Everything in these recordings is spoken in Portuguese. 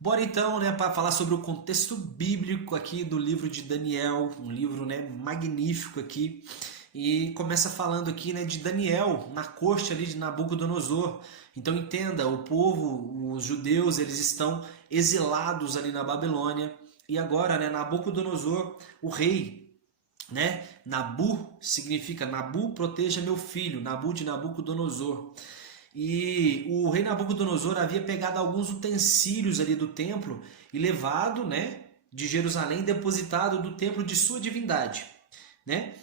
Bora então, né, para falar sobre o contexto bíblico aqui do livro de Daniel, um livro, né, magnífico aqui. E começa falando aqui, né, de Daniel na corte ali de Nabucodonosor. Então entenda, o povo, os judeus, eles estão exilados ali na Babilônia. E agora, né, Nabucodonosor, o rei, né? Nabu significa Nabu proteja meu filho, Nabu de Nabucodonosor. E o rei Nabucodonosor havia pegado alguns utensílios ali do templo e levado, né, de Jerusalém, depositado do templo de sua divindade, né?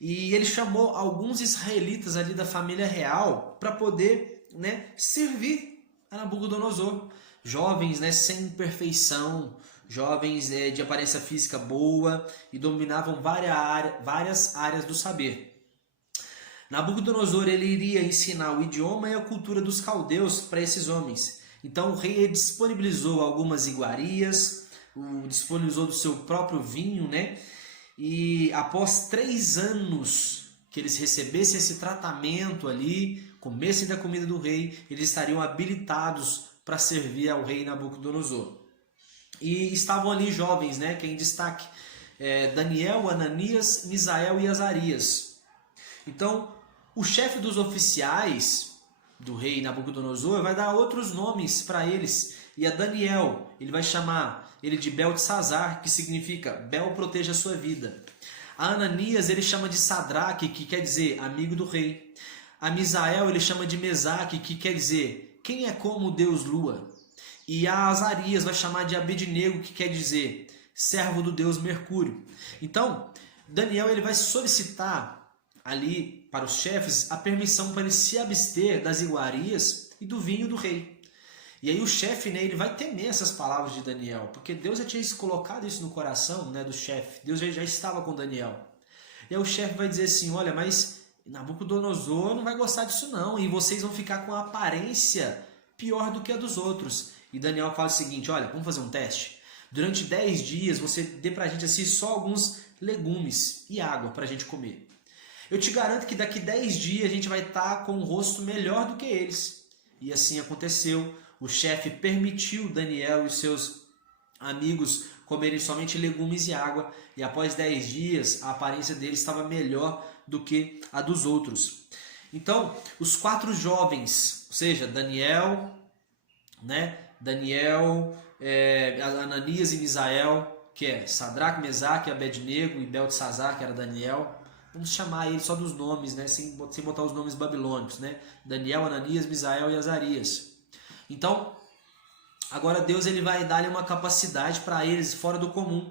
E ele chamou alguns israelitas ali da família real para poder, né, servir a Nabucodonosor. Jovens, né, sem perfeição, jovens de aparência física boa e dominavam várias áreas do saber. Nabucodonosor ele iria ensinar o idioma e a cultura dos caldeus para esses homens. Então o rei disponibilizou algumas iguarias, disponibilizou do seu próprio vinho, né? E após 3 anos que eles recebessem esse tratamento ali, comessem da comida do rei, eles estariam habilitados para servir ao rei Nabucodonosor. E estavam ali jovens, né? Que é em destaque Daniel, Ananias, Misael e Azarias. Então, o chefe dos oficiais do rei Nabucodonosor vai dar outros nomes para eles. E a Daniel, ele vai chamar ele de Beltesazar, que significa Bel proteja a sua vida. A Ananias ele chama de Sadraque, que quer dizer amigo do rei. A Misael ele chama de Mesaque, que quer dizer quem é como Deus Lua. E a Azarias vai chamar de Abednego, que quer dizer servo do Deus Mercúrio. Então, Daniel ele vai solicitar ali para os chefes a permissão para ele se abster das iguarias e do vinho do rei. E aí o chefe, né, ele vai temer essas palavras de Daniel, porque Deus já tinha colocado isso no coração, né, do chefe. Deus já estava com Daniel. E aí o chefe vai dizer assim, olha, mas Nabucodonosor não vai gostar disso não, e vocês vão ficar com a aparência pior do que a dos outros. E Daniel fala o seguinte, olha, vamos fazer um teste. Durante 10 dias você dê pra gente assim só alguns legumes e água pra gente comer. Eu te garanto que daqui 10 dias a gente vai estar com um rosto melhor do que eles. E assim aconteceu. O chefe permitiu Daniel e seus amigos comerem somente legumes e água. E após 10 dias, a aparência deles estava melhor do que a dos outros. Então, os 4 jovens, ou seja, Daniel, Ananias e Misael, que é Sadraque, Mesaque, Abednego e Beltesazar, que era Daniel. Vamos chamar ele só dos nomes, né? sem botar os nomes babilônicos, né? Daniel, Ananias, Misael e Azarias. Então, agora Deus ele vai dar uma capacidade para eles fora do comum.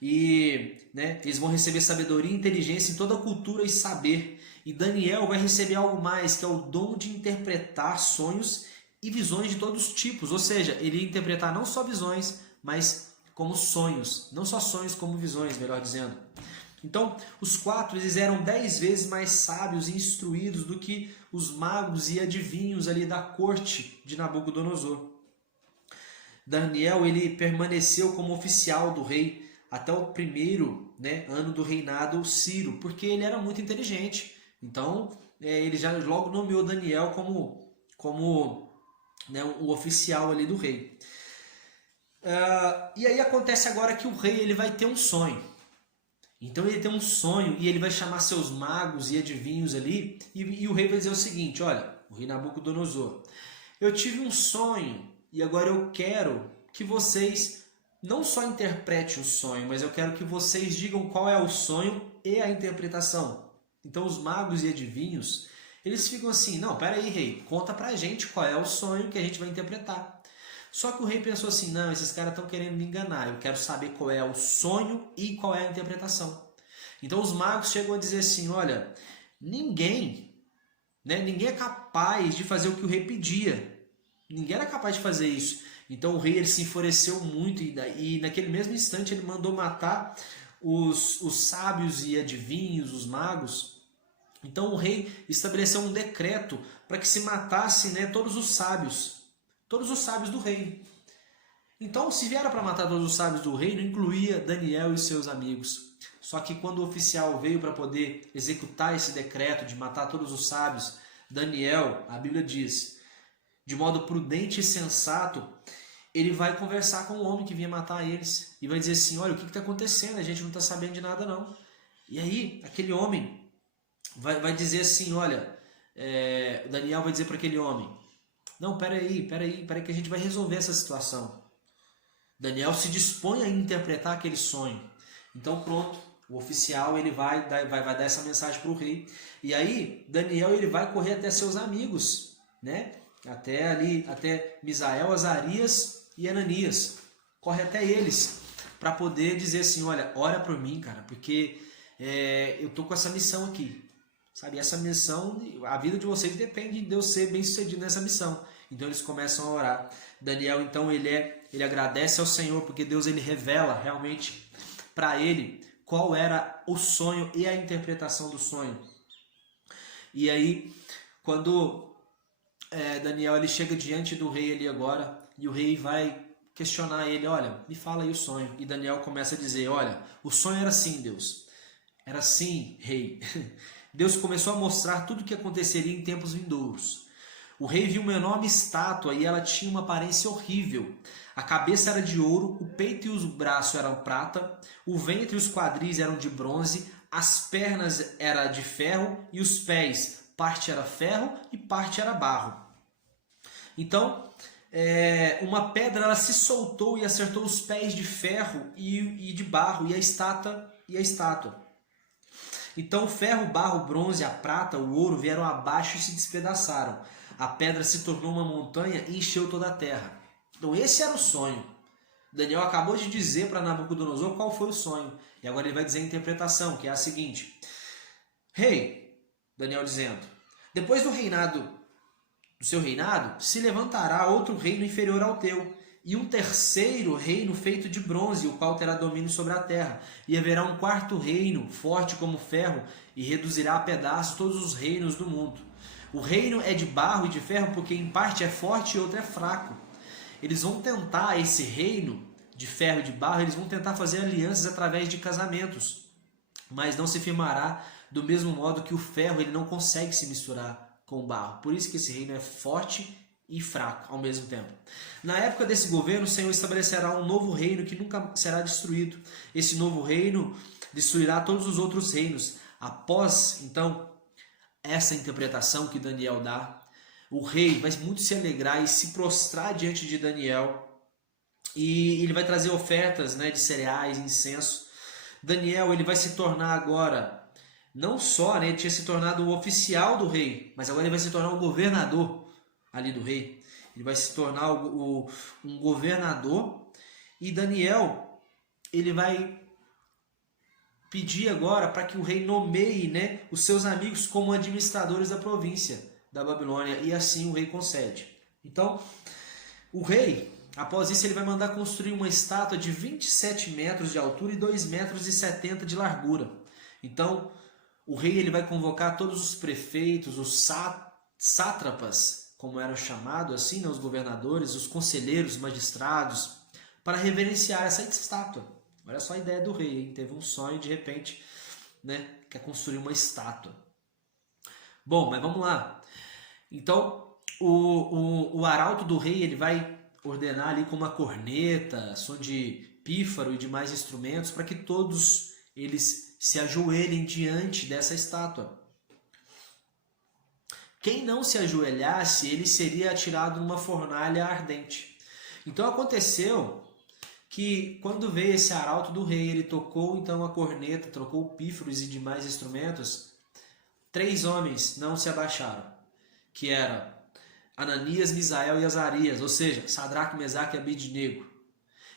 E né, eles vão receber sabedoria e inteligência em toda a cultura e saber. E Daniel vai receber algo mais, que é o dom de interpretar sonhos e visões de todos os tipos. Ou seja, ele ia interpretar não só visões, mas como sonhos. Não só sonhos, como visões, melhor dizendo. Então, os 4 eles eram 10 vezes mais sábios e instruídos do que os magos e adivinhos ali da corte de Nabucodonosor. Daniel ele permaneceu como oficial do rei até o primeiro, né, ano do reinado Ciro, porque ele era muito inteligente. Então, ele já logo nomeou Daniel como né, o oficial ali do rei. E aí acontece agora que o rei ele vai ter um sonho. Então ele tem um sonho e ele vai chamar seus magos e adivinhos ali e o rei vai dizer o seguinte, olha, o rei Nabucodonosor, eu tive um sonho e agora eu quero que vocês não só interpretem o sonho, mas eu quero que vocês digam qual é o sonho e a interpretação. Então os magos e adivinhos, eles ficam assim, não, pera aí rei, conta pra gente qual é o sonho que a gente vai interpretar. Só que o rei pensou assim, não, esses caras estão querendo me enganar, eu quero saber qual é o sonho e qual é a interpretação. Então os magos chegam a dizer assim, olha, ninguém é capaz de fazer o que o rei pedia. Ninguém era capaz de fazer isso. Então o rei ele se enfureceu muito e naquele mesmo instante ele mandou matar os sábios e adivinhos, os magos. Então o rei estabeleceu um decreto para que se matasse, né, todos os sábios do reino. Então, se vieram para matar todos os sábios do reino, incluía Daniel e seus amigos. Só que quando o oficial veio para poder executar esse decreto de matar todos os sábios, Daniel, a Bíblia diz, de modo prudente e sensato, ele vai conversar com o homem que vinha matar eles e vai dizer assim, olha, o que está acontecendo? A gente não está sabendo de nada não. E aí, aquele homem vai dizer assim, olha, Daniel vai dizer para aquele homem, não, peraí que a gente vai resolver essa situação. Daniel se dispõe a interpretar aquele sonho. Então pronto, o oficial ele vai dar essa mensagem para o rei. E aí Daniel ele vai correr até seus amigos, né? Até Misael, Azarias e Ananias. Corre até eles para poder dizer assim, olha, ora por mim, cara, porque eu tô com essa missão aqui. Sabe, essa missão, a vida de vocês depende de eu ser bem sucedido nessa missão. Então eles começam a orar. Daniel então ele agradece ao Senhor porque Deus ele revela realmente para ele qual era o sonho e a interpretação do sonho. E aí quando Daniel ele chega diante do rei ali agora e o rei vai questionar ele, olha, me fala aí o sonho. E Daniel começa a dizer, olha, o sonho era assim, Deus. Era assim, rei. Deus começou a mostrar tudo o que aconteceria em tempos vindouros. O rei viu uma enorme estátua e ela tinha uma aparência horrível. A cabeça era de ouro, o peito e os braços eram prata, o ventre e os quadris eram de bronze, as pernas eram de ferro e os pés, parte era ferro e parte era barro. Então, uma pedra ela se soltou e acertou os pés de ferro e de barro e a estátua. Então o ferro, o barro, o bronze, a prata, o ouro vieram abaixo e se despedaçaram. A pedra se tornou uma montanha e encheu toda a terra. Então esse era o sonho. Daniel acabou de dizer para Nabucodonosor qual foi o sonho. E agora ele vai dizer a interpretação, que é a seguinte. Rei, Daniel dizendo, depois do seu reinado, se levantará outro reino inferior ao teu, e um terceiro reino feito de bronze, o qual terá domínio sobre a terra. E haverá um quarto reino, forte como ferro, e reduzirá a pedaços todos os reinos do mundo. O reino é de barro e de ferro, porque em parte é forte e outro é fraco. Eles vão tentar, esse reino de ferro e de barro, eles vão tentar fazer alianças através de casamentos, mas não se firmará do mesmo modo que o ferro ele não consegue se misturar com o barro. Por isso que esse reino é forte e fraco ao mesmo tempo. Na época desse governo, o Senhor estabelecerá um novo reino que nunca será destruído. Esse novo reino destruirá todos os outros reinos. Após, então, essa interpretação que Daniel dá, o rei vai muito se alegrar e se prostrar diante de Daniel. E ele vai trazer ofertas, né, de cereais, incenso. Daniel ele vai se tornar agora, não só, né, ele tinha se tornado o oficial do rei, mas agora ele vai se tornar um governador ali do rei. Ele vai se tornar um governador. E Daniel ele vai pedir agora para que o rei nomeie, né, os seus amigos como administradores da província da Babilônia. E assim o rei concede. Então, o rei, após isso, ele vai mandar construir uma estátua de 27 metros de altura e 2,70 metros de largura. Então, o rei ele vai convocar todos os prefeitos, os sátrapas, como eram chamados assim, né, os governadores, os conselheiros, magistrados, para reverenciar essa estátua. Olha só a ideia do rei, hein? Teve um sonho de repente, né, quer construir uma estátua. Bom, mas vamos lá. Então, o arauto do rei ele vai ordenar ali com uma corneta, som de pífaro e demais instrumentos para que todos eles se ajoelhem diante dessa estátua. Quem não se ajoelhasse, ele seria atirado numa fornalha ardente. Então aconteceu que quando veio esse arauto do rei, ele tocou então a corneta, trocou pífaros e demais instrumentos, 3 homens não se abaixaram, que eram Ananias, Misael e Azarias, ou seja, Sadraque, Mesaque e Abednego.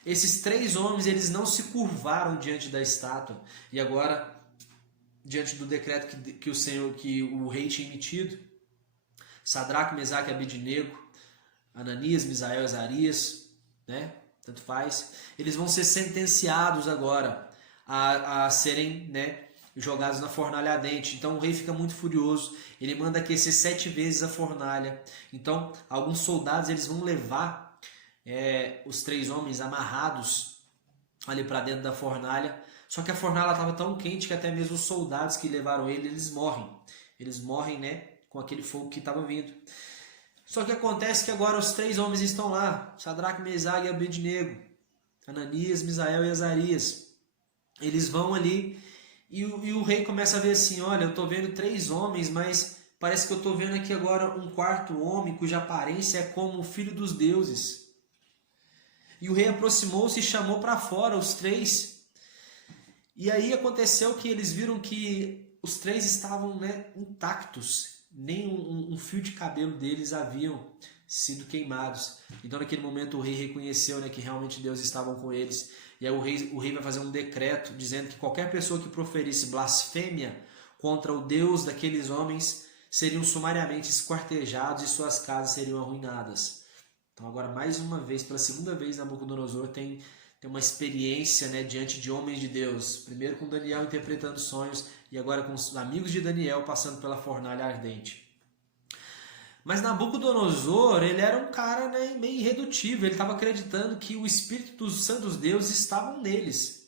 Esses 3 homens eles não se curvaram diante da estátua e agora diante do decreto que o rei tinha emitido, Sadraque, Mesaque e Abednego, Ananias, Misael e Azarias, né? Tanto faz. Eles vão ser sentenciados agora a serem, né, jogados na fornalha ardente. Então o rei fica muito furioso. Ele manda aquecer 7 vezes a fornalha. Então alguns soldados eles vão levar os 3 homens amarrados ali para dentro da fornalha. Só que a fornalha estava tão quente que até mesmo os soldados que levaram eles morrem. Eles morrem, né, com aquele fogo que estava vindo. Só que acontece que agora os 3 homens estão lá, Sadraque, Mesaque e Abednego, Ananias, Misael e Azarias. Eles vão ali e o rei começa a ver assim, olha, eu estou vendo 3 homens, mas parece que eu estou vendo aqui agora um 4º homem cuja aparência é como o filho dos deuses. E o rei aproximou-se e chamou para fora os 3. E aí aconteceu que eles viram que os 3 estavam, né, intactos. Nem um fio de cabelo deles haviam sido queimados. Então naquele momento o rei reconheceu, né, que realmente Deus estava com eles. E aí o rei vai fazer um decreto dizendo que qualquer pessoa que proferisse blasfêmia contra o Deus daqueles homens seriam sumariamente esquartejados e suas casas seriam arruinadas. Então agora mais uma vez, pela segunda vez, Nabucodonosor tem uma experiência, né, diante de homens de Deus. Primeiro com Daniel interpretando sonhos e agora com os amigos de Daniel passando pela fornalha ardente. Mas Nabucodonosor, ele era um cara, né, meio irredutível. Ele estava acreditando que o Espírito dos santos deuses estavam neles.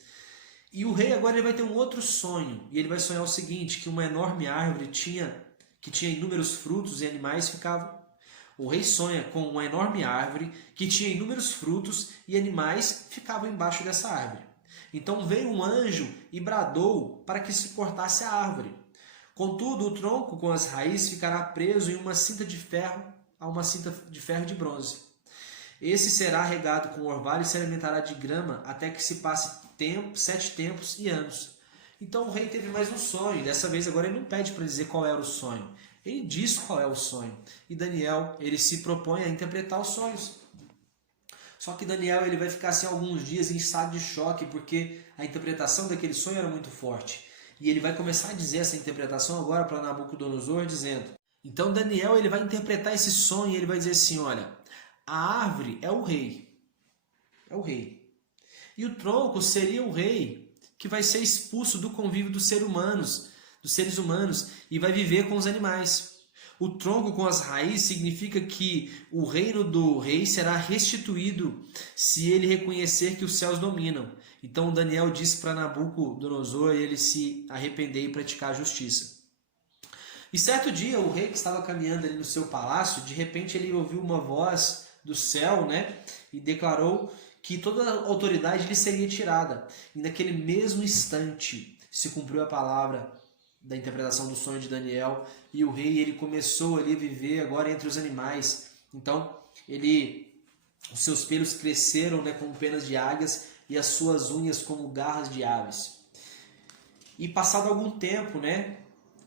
E o rei agora ele vai ter um outro sonho. E ele vai sonhar o seguinte, que uma enorme árvore que tinha inúmeros frutos e animais ficava. O rei sonha com uma enorme árvore que tinha inúmeros frutos e animais ficavam embaixo dessa árvore. Então veio um anjo e bradou para que se cortasse a árvore. Contudo, o tronco com as raízes ficará preso em uma cinta de ferro a uma cinta de ferro de bronze. Esse será regado com orvalho e se alimentará de grama até que se passe 7 tempos e anos. Então o rei teve mais um sonho. Dessa vez agora ele não pede para dizer qual era o sonho. Ele diz qual é o sonho. E Daniel, ele se propõe a interpretar os sonhos. Só que Daniel ele vai ficar assim alguns dias em estado de choque, porque a interpretação daquele sonho era muito forte. E ele vai começar a dizer essa interpretação agora para Nabucodonosor, dizendo... Então Daniel ele vai interpretar esse sonho e ele vai dizer assim, olha, a árvore é o rei. É o rei. E o tronco seria o rei que vai ser expulso do convívio dos seres humanos e vai viver com os animais. O tronco com as raízes significa que o reino do rei será restituído se ele reconhecer que os céus dominam. Então Daniel disse para Nabucodonosor ele se arrepender e praticar a justiça. E certo dia o rei que estava caminhando ali no seu palácio, de repente ele ouviu uma voz do céu, né, e declarou que toda a autoridade lhe seria tirada. E naquele mesmo instante se cumpriu a palavra da interpretação do sonho de Daniel, e o rei ele começou ali a viver agora entre os animais. Então, os seus pelos cresceram, né, como penas de águias e as suas unhas como garras de aves. E passado algum tempo, né,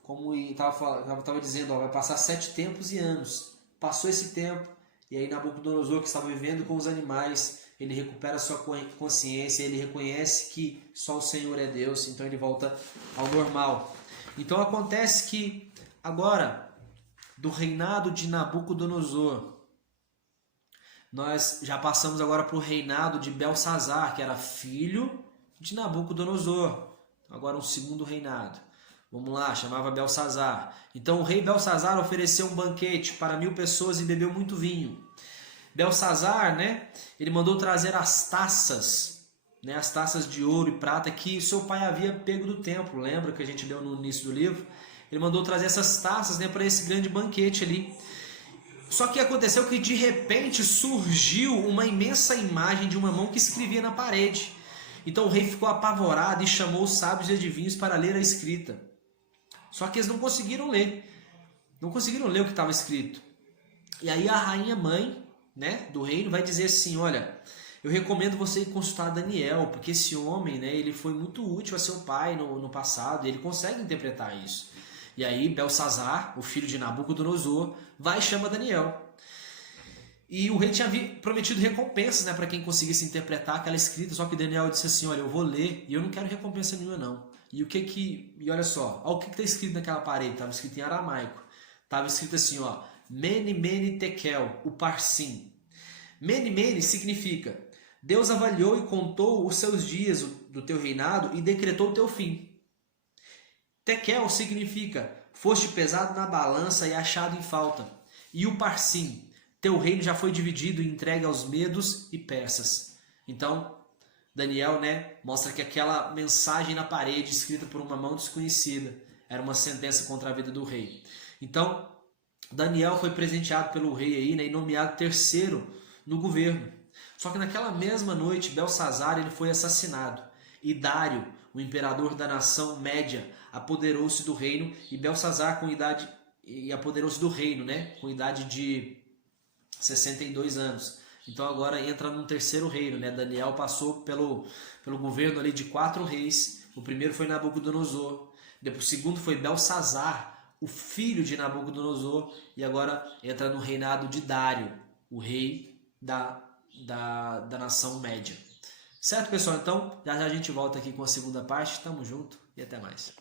como estava dizendo, vai passar 7 tempos e anos. Passou esse tempo, e aí Nabucodonosor, que estava vivendo com os animais, ele recupera a sua consciência, ele reconhece que só o Senhor é Deus, então ele volta ao normal. Então acontece que agora, do reinado de Nabucodonosor, nós já passamos agora para o reinado de Belsazar, que era filho de Nabucodonosor. Agora um segundo reinado. Vamos lá, chamava Belsazar. Então o rei Belsazar ofereceu um banquete para 1000 pessoas e bebeu muito vinho. Belsazar, né, ele mandou trazer as taças, né, as taças de ouro e prata que seu pai havia pego do templo. Lembra que a gente leu no início do livro? Ele mandou trazer essas taças, né, para esse grande banquete ali. Só que aconteceu que de repente surgiu uma imensa imagem de uma mão que escrevia na parede. Então o rei ficou apavorado e chamou os sábios e adivinhos para ler a escrita. Só que eles não conseguiram ler. Não conseguiram ler o que estava escrito. E aí a rainha mãe, né, do reino vai dizer assim, olha, eu recomendo você consultar Daniel, porque esse homem, né, ele foi muito útil a seu pai no passado, e ele consegue interpretar isso. E aí Belsazar, o filho de Nabucodonosor, vai e chama Daniel. E o rei tinha prometido recompensas, né, para quem conseguisse interpretar aquela escrita, só que Daniel disse assim, olha, eu vou ler e eu não quero recompensa nenhuma não. E olha só, olha o que está escrito naquela parede, estava escrito em aramaico. Estava escrito assim, ó, Mene Mene Tekel, o Parsim. Mene Mene significa, Deus avaliou e contou os seus dias do teu reinado e decretou o teu fim. Tekel significa, foste pesado na balança e achado em falta. E o Parsim, teu reino já foi dividido e entregue aos medos e persas. Então, Daniel, né, mostra que aquela mensagem na parede, escrita por uma mão desconhecida, era uma sentença contra a vida do rei. Então, Daniel foi presenteado pelo rei aí, né, e nomeado terceiro no governo. Só que naquela mesma noite, Belsazar ele foi assassinado. E Dário, o imperador da nação média, apoderou-se do reino. E Belsazar, apoderou-se do reino, né, com idade de 62 anos. Então agora entra num terceiro reino, né? Daniel passou pelo governo ali de 4 reis. O primeiro foi Nabucodonosor. Depois, o segundo foi Belsazar, o filho de Nabucodonosor. E agora entra no reinado de Dário, o rei da nação média. Certo, pessoal? Então, já já a gente volta aqui com a segunda parte. Tamo junto e até mais.